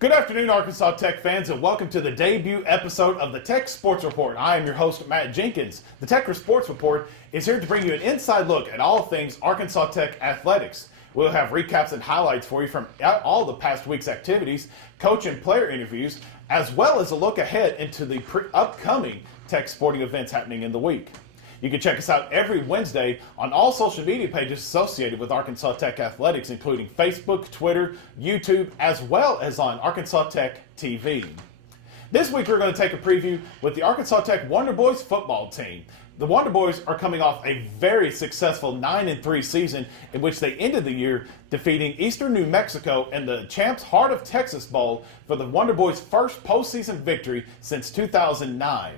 Good afternoon, Arkansas Tech fans, and welcome to the debut episode of the Tech Sports Report. I am your host, Matt Jenkins. The Tech Sports Report is here to bring you an inside look at all things Arkansas Tech athletics. We'll have recaps and highlights for you from all the past week's activities, coach and player interviews, as well as a look ahead into the upcoming Tech sporting events happening in the week. You can check us out every Wednesday on all social media pages associated with Arkansas Tech athletics, including Facebook, Twitter, YouTube, as well as on Arkansas Tech TV. This week we're going to take a preview with the Arkansas Tech Wonder Boys football team. The Wonder Boys are coming off a very successful 9-3 season in which they ended the year defeating Eastern New Mexico in the Champs Heart of Texas Bowl for the Wonder Boys' first postseason victory since 2009.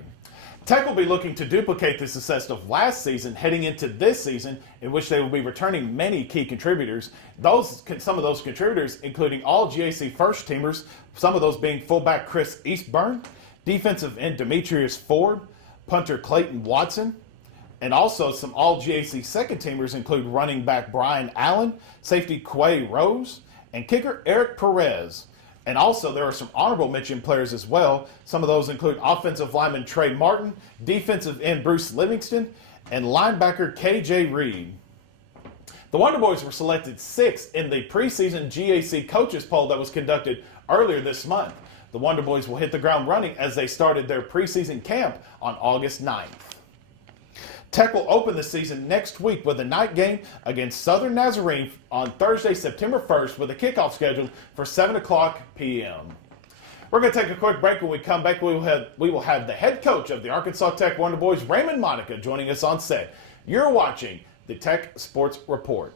Tech will be looking to duplicate the success of last season heading into this season, in which they will be returning many key contributors. Some of those contributors including all GAC first teamers, some of those being fullback Chris Eastburn, defensive end Demetrius Ford, punter Clayton Watson, and also some all GAC second teamers include running back Brian Allen, safety Quay Rose, and kicker Eric Perez. And also, there are some honorable mention players as well. Some of those include offensive lineman Trey Martin, defensive end Bruce Livingston, and linebacker KJ Reed. The Wonder Boys were selected 6th in the preseason GAC coaches poll that was conducted earlier this month. The Wonder Boys will hit the ground running as they started their preseason camp on August 9th. Tech will open the season next week with a night game against Southern Nazarene on Thursday, September 1st, with a kickoff scheduled for 7 o'clock p.m. We're going to take a quick break. When we come back, we will have the head coach of the Arkansas Tech Wonder Boys, Raymond Monica, joining us on set. You're watching the Tech Sports Report.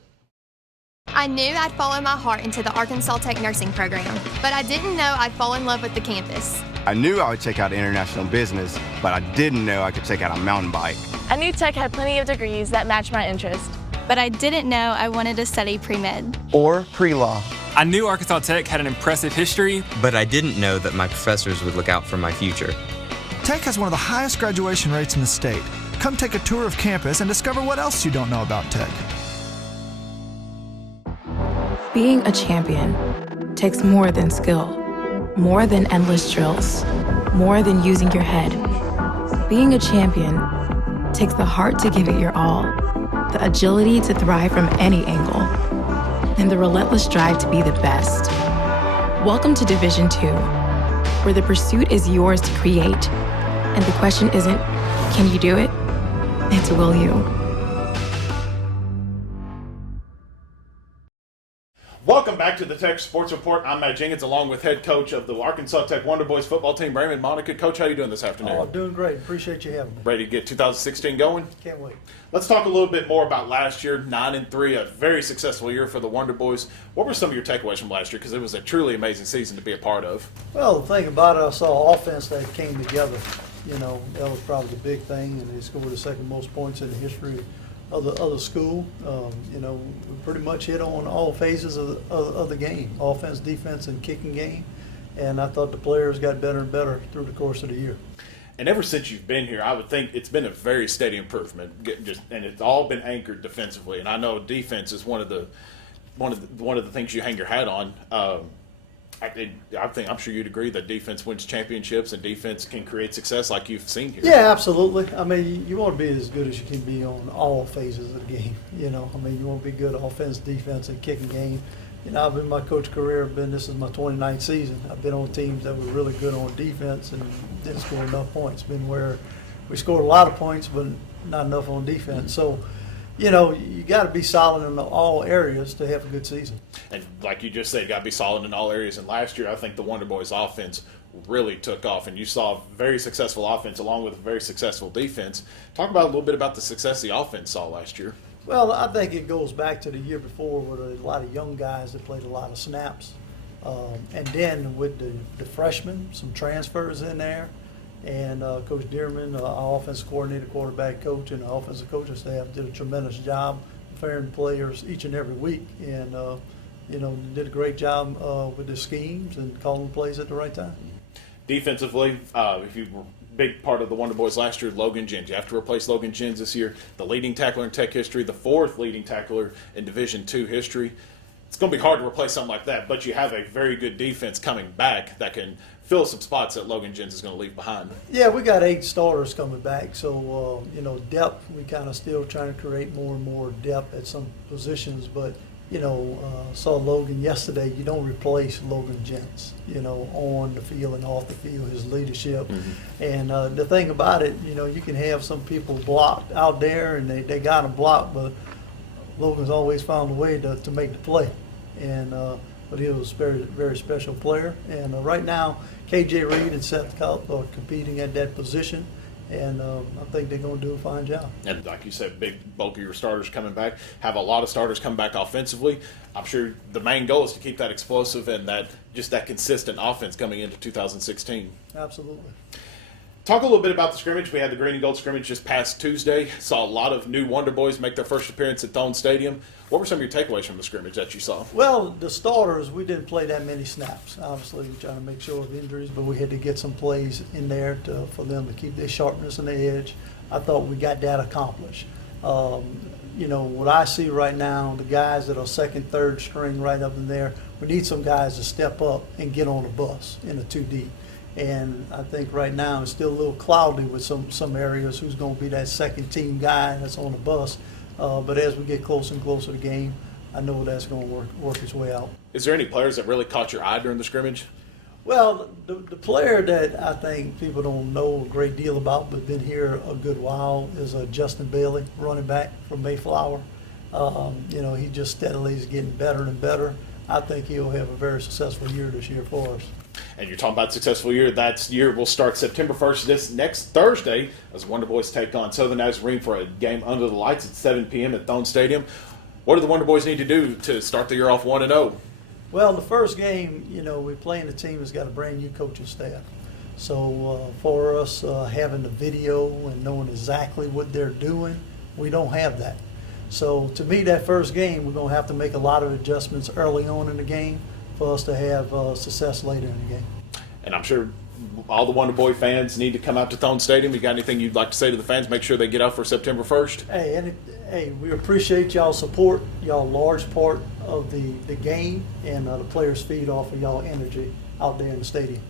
I knew I'd follow my heart into the Arkansas Tech nursing program, but I didn't know I'd fall in love with the campus. I knew I would check out international business, but I didn't know I could check out a mountain bike. I knew Tech had plenty of degrees that matched my interest. But I didn't know I wanted to study pre-med. Or pre-law. I knew Arkansas Tech had an impressive history, but I didn't know that my professors would look out for my future. Tech has one of the highest graduation rates in the state. Come take a tour of campus and discover what else you don't know about Tech. Being a champion takes more than skill, more than endless drills, more than using your head. Being a champion takes the heart to give it your all, the agility to thrive from any angle, and the relentless drive to be the best. Welcome to Division II, where the pursuit is yours to create, and the question isn't, can you do it? It's will you? Welcome back to the Tech Sports Report. I'm Matt Jenkins, along with head coach of the Arkansas Tech Wonder Boys football team, Raymond Monica. Coach, how are you doing this afternoon? Oh, doing great. Appreciate you having me. Ready to get 2016 going? Can't wait. Let's talk a little bit more about last year, 9-3, a very successful year for the Wonder Boys. What were some of your takeaways from last year? Because it was a truly amazing season to be a part of. Well, the thing about it, I saw offense that came together. You know, that was probably the big thing, and they scored the second most points in the history of the school. You know, we pretty much hit on all phases of the game, offense, defense, and kicking game. And I thought the players got better and better through the course of the year. And ever since you've been here, I would think it's been a very steady improvement, and it's all been anchored defensively. And I know defense is one of the things you hang your hat on. I'm sure you'd agree that defense wins championships and defense can create success like you've seen here. Yeah, absolutely. I mean, you want to be as good as you can be on all phases of the game. You know, I mean, you want to be good offense, defense, and kicking game. You know, I've been in my coach career, this is my 29th season. I've been on teams that were really good on defense and didn't score enough points. Been where we scored a lot of points, but not enough on defense. So, you know, you got to be solid in all areas to have a good season. And like you just said, you got to be solid in all areas. And last year, I think the Wonder Boys offense really took off, and you saw a very successful offense along with a very successful defense. Talk about a little bit about the success the offense saw last year. Well, I think it goes back to the year before with a lot of young guys that played a lot of snaps. And then with the freshmen, some transfers in there. And Coach Dearman, our offensive coordinator, quarterback coach, and the offensive coaching staff did a tremendous job preparing players each and every week. And, you know, did a great job with the schemes and calling plays at the right time. Defensively, if you were a big part of the Wonder Boys last year, Logan Jens. You have to replace Logan Jens this year, the leading tackler in Tech history, the 4th leading tackler in Division II history. it's going to be hard to replace something like that, but you have a very good defense coming back that can fill some spots that Logan Jens is going to leave behind. Yeah, we got 8 starters coming back, so depth, we kind of still trying to create more and more depth at some positions, but saw Logan yesterday. You don't replace Logan Jens, on the field and off the field, his leadership. And the thing about it, you can have some people blocked out there and they got him blocked, but Logan's always found a way to make the play. And but he was a very, very special player. And right now, KJ Reed and Seth Cup are competing at that position. And I think they're going to do a fine job. And like you said, big bulk of your starters coming back. Have a lot of starters come back offensively. I'm sure the main goal is to keep that explosive and that consistent offense coming into 2016. Absolutely. Talk a little bit about the scrimmage. We had the green and gold scrimmage just past Tuesday. Saw a lot of new Wonder Boys make their first appearance at Thone Stadium. What were some of your takeaways from the scrimmage that you saw? Well, the starters, we didn't play that many snaps. Obviously, we're trying to make sure of injuries, but we had to get some plays in there for them to keep their sharpness and their edge. I thought we got that accomplished. What I see right now, the guys that are second, third string right up in there, we need some guys to step up and get on the bus in the 2 deep. And I think right now it's still a little cloudy with some areas who's going to be that second team guy that's on the bus. But as we get closer and closer to the game, I know that's going to work its way out. Is there any players that really caught your eye during the scrimmage? Well, the player that I think people don't know a great deal about but been here a good while is Justin Bailey, running back from Mayflower. He just steadily is getting better and better. I think he'll have a very successful year this year for us. And you're talking about successful year. That year will start September 1st, this next Thursday, as Wonder Boys take on Southern Nazarene for a game under the lights at 7 p.m. at Thone Stadium. What do the Wonder Boys need to do to start the year off 1-0? Well, the first game, we're playing a team that's got a brand new coaching staff. So for us having the video and knowing exactly what they're doing, we don't have that. So to me, that first game, we're going to have to make a lot of adjustments early on in the game for us to have success later in the game. And I'm sure all the Wonder Boy fans need to come out to Thone Stadium. You got anything you'd like to say to the fans? Make sure they get out for September 1st. Hey, we appreciate y'all support. Y'all a large part of the game, and the players feed off of y'all energy out there in the stadium.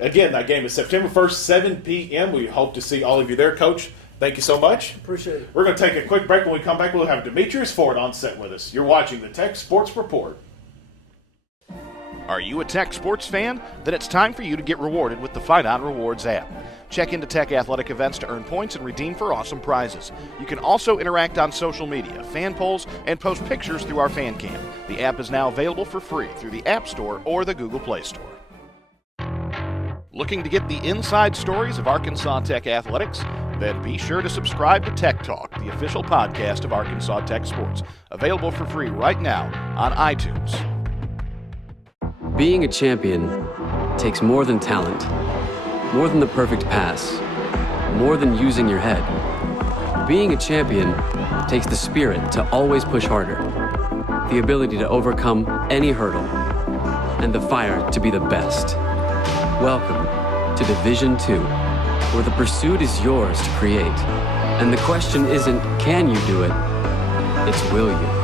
Again, that game is September 1st, 7 p.m. We hope to see all of you there, Coach. Thank you so much. Appreciate it. We're going to take a quick break. When we come back, we'll have Demetrius Ford on set with us. You're watching the Tech Sports Report. Are you a Tech sports fan? Then it's time for you to get rewarded with the Fight On Rewards app. Check into Tech athletic events to earn points and redeem for awesome prizes. You can also interact on social media, fan polls, and post pictures through our fan cam. The app is now available for free through the App Store or the Google Play Store. Looking to get the inside stories of Arkansas Tech athletics? Then be sure to subscribe to Tech Talk, the official podcast of Arkansas Tech Sports, available for free right now on iTunes. Being a champion takes more than talent, more than the perfect pass, more than using your head. Being a champion takes the spirit to always push harder, the ability to overcome any hurdle, and the fire to be the best. Welcome to Division II, where the pursuit is yours to create. And the question isn't, can you do it? It's, will you?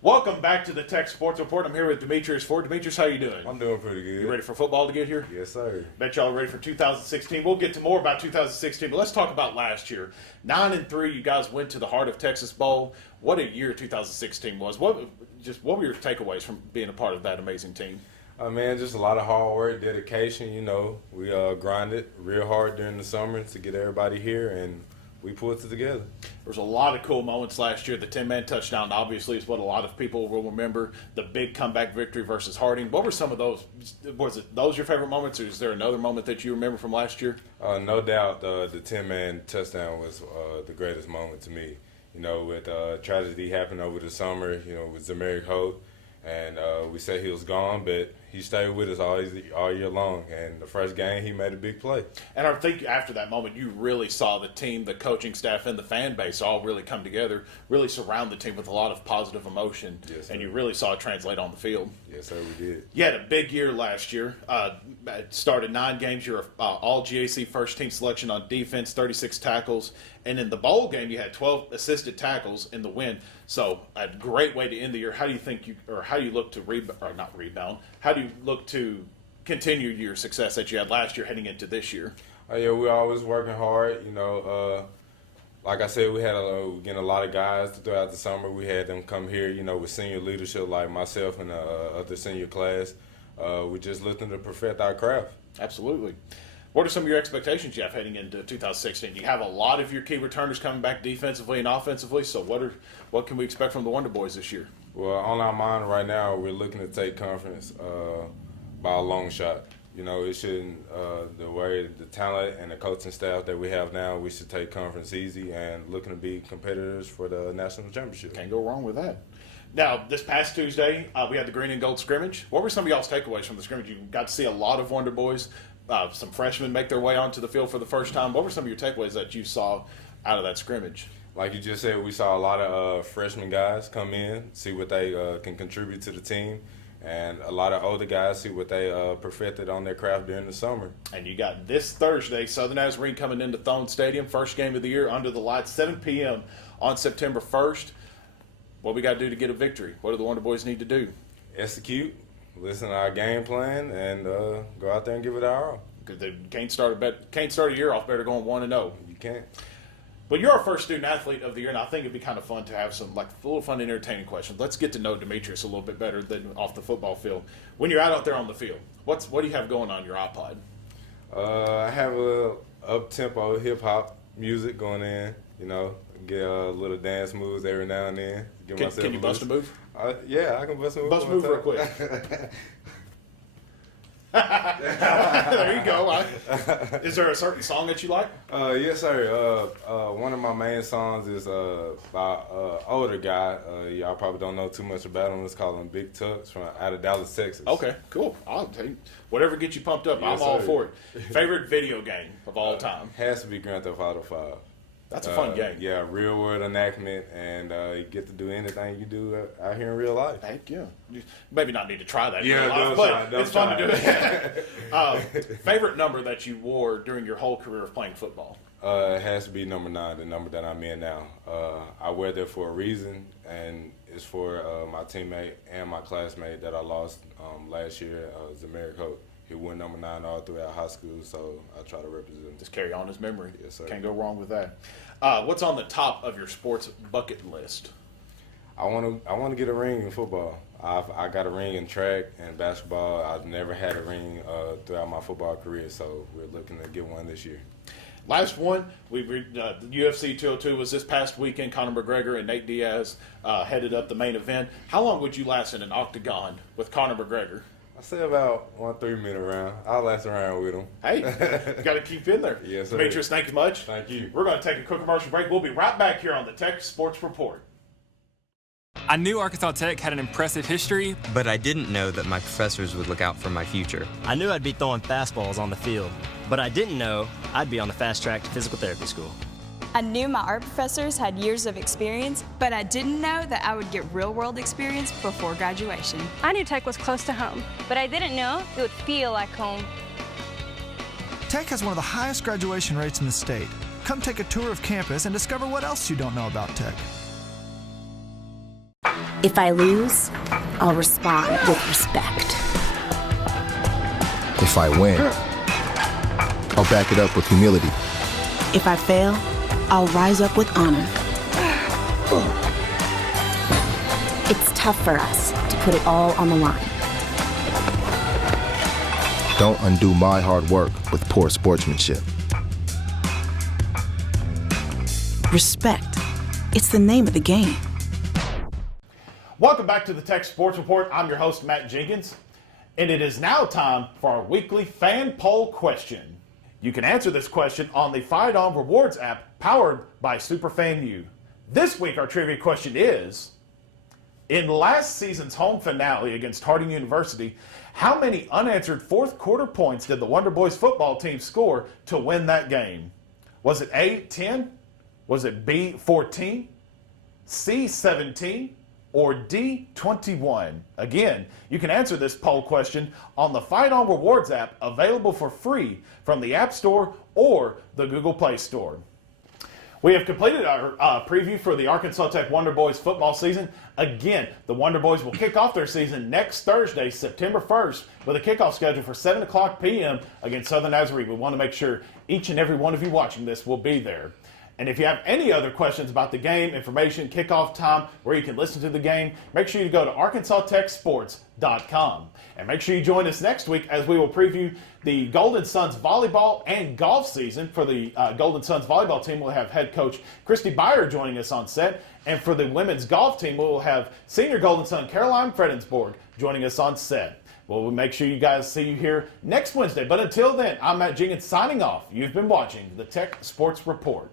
Welcome back to the Tech Sports Report. I'm here with Demetrius Ford. Demetrius, how you doing? I'm doing pretty good. You ready for football to get here? Yes, sir. Bet y'all are ready for 2016. We'll get to more about 2016, but let's talk about last year. 9-3, you guys went to the Heart of Texas Bowl. What a year 2016 was. What were your takeaways from being a part of that amazing team? Man, just a lot of hard work, dedication. We grinded real hard during the summer to get everybody here, and we pulled it together. There was a lot of cool moments last year. The 10-man touchdown, obviously, is what a lot of people will remember. The big comeback victory versus Harding. What were some of those? Was it those your favorite moments, or is there another moment that you remember from last year? No doubt the 10-man touchdown was the greatest moment to me. With tragedy happened over the summer, with Zamaric Holt, and we said he was gone, but he stayed with us all year long. And the first game, he made a big play. And I think after that moment, you really saw the team, the coaching staff, and the fan base all really come together, really surround the team with a lot of positive emotion. Yes, and you really saw it translate on the field. Yes, sir, we did. You had a big year last year. Started 9 games. You're all GAC first team selection on defense, 36 tackles. And in the bowl game, you had 12 assisted tackles in the win. So a great way to end the year. How do you look to rebound? How do you look to continue your success that you had last year heading into this year? Yeah, we're always working hard. Like I said, we getting a lot of guys throughout the summer. We had them come here, with senior leadership like myself and the other senior class. We're just looking to perfect our craft. Absolutely. What are some of your expectations, Jeff, heading into 2016? You have a lot of your key returners coming back defensively and offensively, so what can we expect from the Wonder Boys this year? Well, on our mind right now, we're looking to take conference by a long shot. It shouldn't, the way the talent and the coaching staff that we have now, we should take conference easy and looking to be competitors for the national championship. Can't go wrong with that. Now, this past Tuesday, we had the green and gold scrimmage. What were some of y'all's takeaways from the scrimmage? You got to see a lot of Wonder Boys. Some freshmen make their way onto the field for the first time. What were some of your takeaways that you saw out of that scrimmage? Like you just said, we saw a lot of freshman guys come in, see what they can contribute to the team, and a lot of older guys see what they perfected on their craft during the summer. And you got this Thursday, Southern Nazarene coming into Thone Stadium, first game of the year, under the lights, 7 p.m. on September 1st. What we got to do to get a victory? What do the Wonder Boys need to do? Execute. Listen to our game plan and go out there and give it our all. Because they can't start a year off better going 1-0. You can't. But you're our first student athlete of the year, and I think it'd be kind of fun to have some a little fun and entertaining questions. Let's get to know Demetrius a little bit better than off the football field. When you're out there on the field, what do you have going on your iPod? I have a up-tempo hip-hop music going in, get a little dance moves every now and then. Can you bust a move? Yeah, I can bust a move. Bust a move real quick. There you go. Is there a certain song that you like? Yes, sir. One of my main songs is by an older guy. Y'all probably don't know too much about him. Let's call him Big Tux from out of Dallas, Texas. Okay, cool. I'll take whatever gets you pumped up. Yes, I'm all sir. for it. Favorite video game of all time? Has to be Grand Theft Auto 5. That's a fun game. Yeah, real world enactment, and you get to do anything you do out here in real life. Heck yeah. You maybe not need to try that in Yeah, real life, but it's fun to do it. Favorite number that you wore during your whole career of playing football? It has to be number 9, the number that I'm in now. I wear that for a reason, and it's for my teammate and my classmate that I lost last year, Demetrius Ford. He won number 9 all throughout high school, so I try to represent him. Just carry on his memory. Yes, sir. Can't go wrong with that. What's on the top of your sports bucket list? I want to get a ring in football. I got a ring in track and basketball. I've never had a ring throughout my football career, so we're looking to get one this year. Last one, the UFC 202 was this past weekend. Conor McGregor and Nate Diaz headed up the main event. How long would you last in an octagon with Conor McGregor? I say about 1 3-minute round. I'll last around with him. Hey, you got to keep in there. Yes, sir. Demetrius, thank you much. Thank you. We're going to take a quick commercial break. We'll be right back here on the Tech Sports Report. I knew Arkansas Tech had an impressive history, but I didn't know that my professors would look out for my future. I knew I'd be throwing fastballs on the field, but I didn't know I'd be on the fast track to physical therapy school. I knew my art professors had years of experience, but I didn't know that I would get real-world experience before graduation. I knew Tech was close to home, but I didn't know it would feel like home. Tech has one of the highest graduation rates in the state. Come take a tour of campus and discover what else you don't know about Tech. If I lose, I'll respond with respect. If I win, I'll back it up with humility. If I fail, I'll rise up with honor. It's tough for us to put it all on the line. Don't undo my hard work with poor sportsmanship. Respect. It's the name of the game. Welcome back to the Tech Sports Report. I'm your host, Matt Jenkins, and it is now time for our weekly fan poll question. You can answer this question on the Fight On Rewards app powered by SuperFanU. This week, our trivia question is, In last season's home finale against Harding University, how many unanswered fourth quarter points did the Wonder Boys football team score to win that game? Was it A, 10? Was it B, 14? C, 17? Or D, 21? Again, you can answer this poll question on the Fight On Rewards app, available for free from the App Store or the Google Play Store. We have completed our preview for the Arkansas Tech Wonder Boys football season. Again, the Wonder Boys will kick off their season next Thursday, September 1st, with a kickoff schedule for 7 o'clock p.m. against Southern Nazarene. We want to make sure each and every one of you watching this will be there. And if you have any other questions about the game, information, kickoff time, where you can listen to the game, make sure you go to arkansastechsports.com. And make sure you join us next week as we will preview the Golden Suns volleyball and golf season. For the Golden Suns volleyball team, we'll have head coach Christy Byer joining us on set. And for the women's golf team, we will have senior Golden Sun Caroline Fredensborg joining us on set. Well, we'll make sure you guys see you here next Wednesday. But until then, I'm Matt Jenkins signing off. You've been watching the Tech Sports Report.